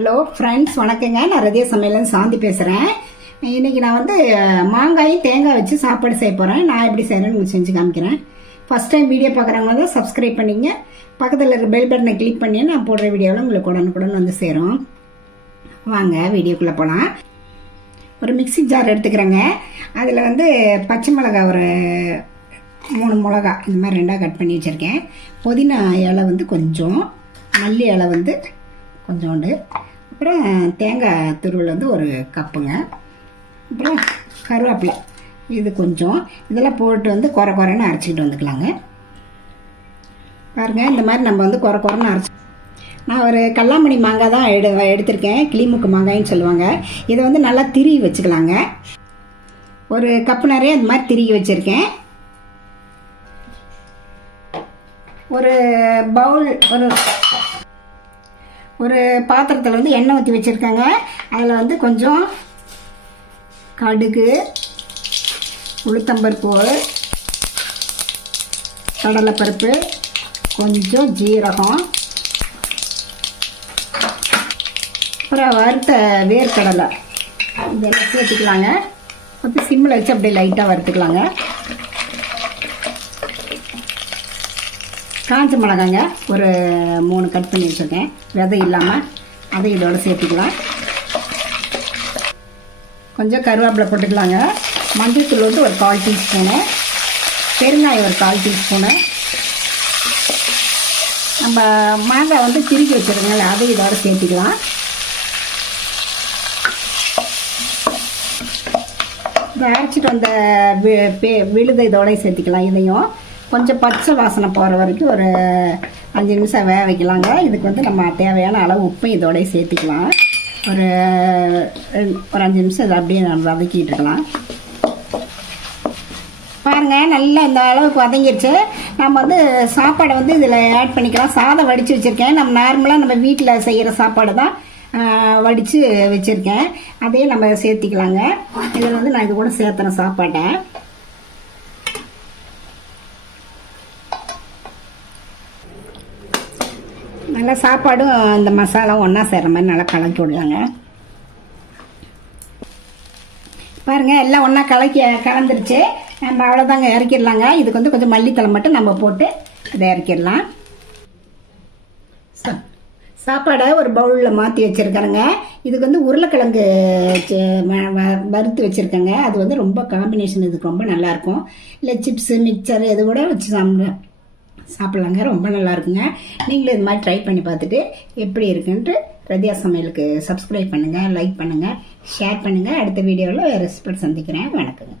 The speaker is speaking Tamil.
ஹலோ ஃப்ரெண்ட்ஸ், வணக்கங்க. நான் ரதியா சமையல்லேருந்து சாந்தி பேசுகிறேன். இன்றைக்கி நான் வந்து மாங்காயும் தேங்காய் வச்சு சாப்பாடு செய்ய போகிறேன். நான் எப்படி செய்கிறேன்னு உங்களுக்கு செஞ்சு காமிக்கிறேன். ஃபஸ்ட் டைம் வீடியோ பார்க்குறவங்க தான் சப்ஸ்கிரைப் பண்ணிங்க, பக்கத்தில் இருக்க பெல் பட்டனை கிளிக் பண்ணி நான் போடுற வீடியோவில் உங்களுக்கு உடனுக்குடன் வந்து சேரும். வாங்க வீடியோக்குள்ளே போகலாம். ஒரு மிக்ஸி ஜார் எடுத்துக்கிறேங்க. அதில் வந்து பச்சை மிளகா ஒரு 3 மிளகா இந்த மாதிரி 2ஆக கட் பண்ணி வச்சுருக்கேன். புதினா இலை வந்து கொஞ்சம், மல்லி இலை வந்து கொஞ்சோண்டு, அப்புறம் தேங்காய் துருவல் வந்து ஒரு கப்புங்க, அப்புறம் கருவேப்பிலை இது கொஞ்சம், இதெல்லாம் போட்டு வந்து குறைன்னு அரைச்சிக்கிட்டு வந்துக்கலாங்க. பாருங்கள், இந்த மாதிரி நம்ம வந்து குறைன்னு அரைச்சி, நான் ஒரு கல்லாமணி மாங்காய் தான் எடுத்திருக்கேன். கிளிமுக்கு மாங்காயின்னு சொல்லுவாங்க. இதை வந்து நல்லா திரி வச்சுக்கலாங்க. ஒரு கப்பு நிறைய இந்த மாதிரி திரிகி வச்சுருக்கேன். ஒரு பவுல் ஒரு பாத்திரத்தில் வந்து எண்ணெய் ஊற்றி வச்சுருக்கேங்க. அதில் வந்து கொஞ்சம் கடுகு, உளுத்தம்பருப்பு, கடலைப்பருப்பு, கொஞ்சம் ஜீரகம், அப்புறம் வறுத்த வேர்க்கடலை இதெல்லாம் சேர்த்துக்கலாங்க. கொஞ்சம் சிம்மில் வச்சு அப்படியே லைட்டாக வறுத்துக்கலாங்க. காஞ்ச மிளகாங்க ஒரு 3 கட் பண்ணி வச்சுருக்கேன், விதை இல்லாமல், அதை இதோட சேர்த்துக்கலாம். கொஞ்சம் கருவேப்பிலை போட்டுக்கலாங்க. மஞ்சள் தூள் வந்து ஒரு 1/4 டீஸ்பூனு, பெருங்காயம் ஒரு 1/4 டீஸ்பூனு, நம்ம மாங்காய் வந்து திருக்கி வச்சுருக்கோங்கள அதை இதோட சேர்த்துக்கலாம். இந்த அரைச்சிட்டு வந்த விழுதை இதோட சேர்த்துக்கலாம். இதையும் கொஞ்சம் பச்சை வாசனை போகிற வரைக்கும் ஒரு 5 நிமிஷம் வேக வைக்கலாங்க. இதுக்கு வந்து நம்ம தேவையான அளவு உப்பை இதோட சேர்த்துக்கலாம். ஒரு 5 நிமிஷம் இதை அப்படியே நம்ம வதக்கிட்டு இருக்கலாம். பாருங்கள், நல்லா இந்த அளவுக்கு வதங்கிடுச்சு. நம்ம வந்து சாப்பாடை வந்து இதில் ஆட் பண்ணிக்கலாம். சாதம் வடித்து வச்சுருக்கேன். நம்ம நார்மலாக நம்ம வீட்டில் செய்கிற சாப்பாடு தான் வடித்து வச்சுருக்கேன். அதையே நம்ம சேர்த்திக்கலாங்க. இதில் வந்து நான் இது கூட சேர்த்துறேன் சாப்பாட்டை. நல்லா சாப்பாடும் இந்த மசாலாவும் ஒன்றா சேர்கிற மாதிரி நல்லா கலக்கி விடலாங்க. பாருங்கள், எல்லாம் ஒன்றா கலந்துருச்சு. நம்ம அவ்வளோதாங்க, இறக்கிடலாங்க. இதுக்கு வந்து கொஞ்சம் மல்லித்தலை மட்டும் நம்ம போட்டு இதை இறக்கிடலாம். சாப்பாடை ஒரு பவுலில் மாற்றி வச்சுருக்கிறேங்க. இதுக்கு வந்து உருளைக்கிழங்கு வறுத்து வச்சுருக்கேங்க. அது வந்து ரொம்ப காம்பினேஷன், இதுக்கு ரொம்ப நல்லாயிருக்கும். இல்லை சிப்ஸு, மிக்சரு இது கூட வச்சு சாப்பிட்லாங்க. ரொம்ப நல்லா இருக்குங்க. நீங்களும் இது மாதிரி ட்ரை பண்ணி பார்த்துட்டு எப்படி இருக்குன்ட்டு ரதியா சமையலுக்கு சப்ஸ்கிரைப் பண்ணுங்கள், லைக் பண்ணுங்கள், ஷேர் பண்ணுங்கள். அடுத்த வீடியோவில் ரெசிபி சந்திக்கிறேன். வணக்கங்க.